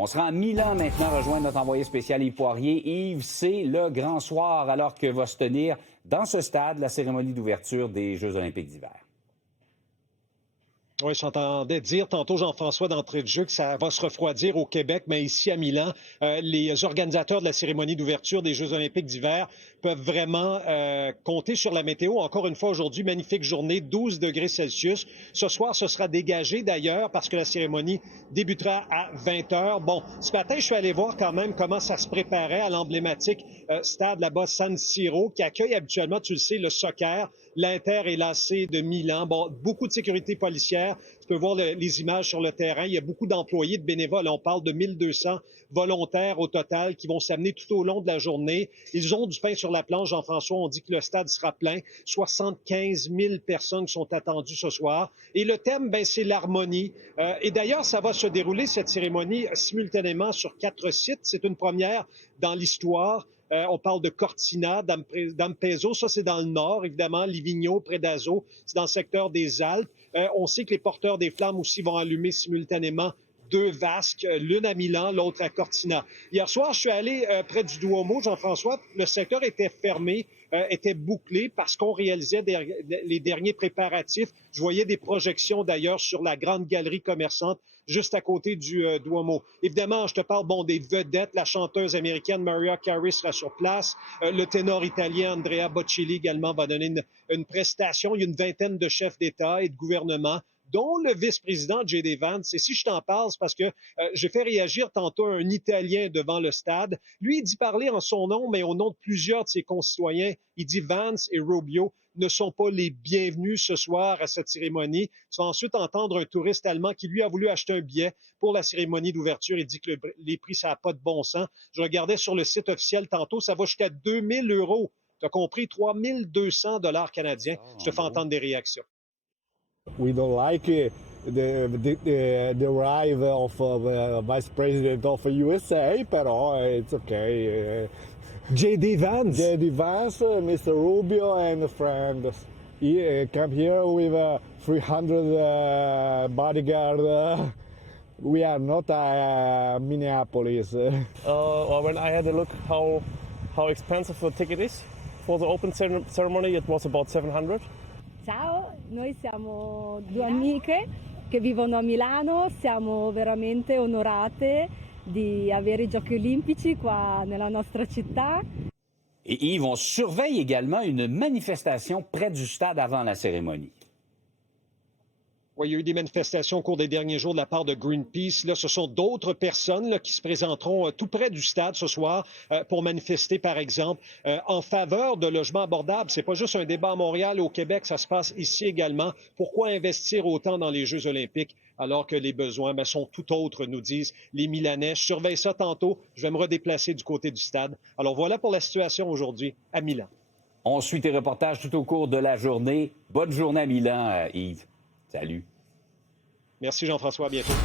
On se rend à Milan maintenant, rejoindre notre envoyé spécial Yves Poirier. Yves, c'est le grand soir alors que va se tenir dans ce stade la cérémonie d'ouverture des Jeux olympiques d'hiver. Oui, j'entendais dire tantôt, Jean-François, d'entrée de jeu, que ça va se refroidir au Québec, mais ici à Milan, les organisateurs de la cérémonie d'ouverture des Jeux olympiques d'hiver peuvent vraiment compter sur la météo. Encore une fois, aujourd'hui, magnifique journée, 12 degrés Celsius. Ce soir, ce sera dégagé d'ailleurs parce que la cérémonie débutera à 20 heures. Bon, ce matin, je suis allé voir quand même comment ça se préparait à l'emblématique stade là-bas, San Siro, qui accueille habituellement, tu le sais, le soccer, l'Inter et l'AC de Milan. Bon, beaucoup de sécurité policière. Tu peux voir les images sur le terrain. Il y a beaucoup d'employés, de bénévoles. On parle de 1200 volontaires au total qui vont s'amener tout au long de la journée. Ils ont du pain sur la planche, Jean-François. On dit que le stade sera plein. 75 000 personnes sont attendues ce soir. Et le thème, ben, c'est l'harmonie. Et d'ailleurs, ça va se dérouler, cette cérémonie, simultanément sur 4 sites. C'est une première dans l'histoire. On parle de Cortina, d'Ampezzo, ça c'est dans le nord, évidemment, Livigno, Predazzo, c'est dans le secteur des Alpes. On sait que les porteurs des flammes aussi vont allumer simultanément 2 vasques, l'une à Milan, l'autre à Cortina. Hier soir, je suis allé près du Duomo, Jean-François, le secteur était fermé, était bouclé parce qu'on réalisait les derniers préparatifs. Je voyais des projections d'ailleurs sur la grande galerie commerçante juste à côté du Duomo. Évidemment, je te parle des vedettes. La chanteuse américaine Mariah Carey sera sur place. Le ténor italien Andrea Bocelli également va donner une prestation. Il y a une vingtaine de chefs d'État et de gouvernement, dont le vice-président J.D. Vance. Et si je t'en parle, c'est parce que j'ai fait réagir tantôt un Italien devant le stade. Lui, il dit parler en son nom, mais au nom de plusieurs de ses concitoyens. Il dit Vance et Rubio ne sont pas les bienvenus ce soir à cette cérémonie. Tu vas ensuite entendre un touriste allemand qui, lui, a voulu acheter un billet pour la cérémonie d'ouverture. Il dit que les prix, ça n'a pas de bon sens. Je regardais sur le site officiel tantôt, ça va jusqu'à 2 000 €. Tu as compris, 3 200 $ canadiens. Je te fais entendre des réactions. We don't like the arrival of Vice President of USA, però it's okay. J.D. Vance. J.D. Vance, Mr. Rubio, and friends. He come here with 300 bodyguards. We are not Minneapolis. When I had a look how expensive the ticket is for the open ceremony, it was about 700. Ciao, noi siamo 2 amiche che vivono a Milano, siamo veramente onorate di avere i Giochi olimpici qua nella nostra città. Et Yves, on surveille également une manifestation près du stade avant la cérémonie. Oui, il y a eu des manifestations au cours des derniers jours de la part de Greenpeace. Là, ce sont d'autres personnes là, qui se présenteront tout près du stade ce soir pour manifester, par exemple, en faveur de logements abordables. C'est pas juste un débat à Montréal, au Québec, ça se passe ici également. Pourquoi investir autant dans les Jeux olympiques alors que les besoins sont tout autres, nous disent les Milanais. Je surveille ça tantôt. Je vais me redéplacer du côté du stade. Alors voilà pour la situation aujourd'hui à Milan. On suit tes reportages tout au cours de la journée. Bonne journée à Milan, Yves. Salut. Merci Jean-François, à bientôt.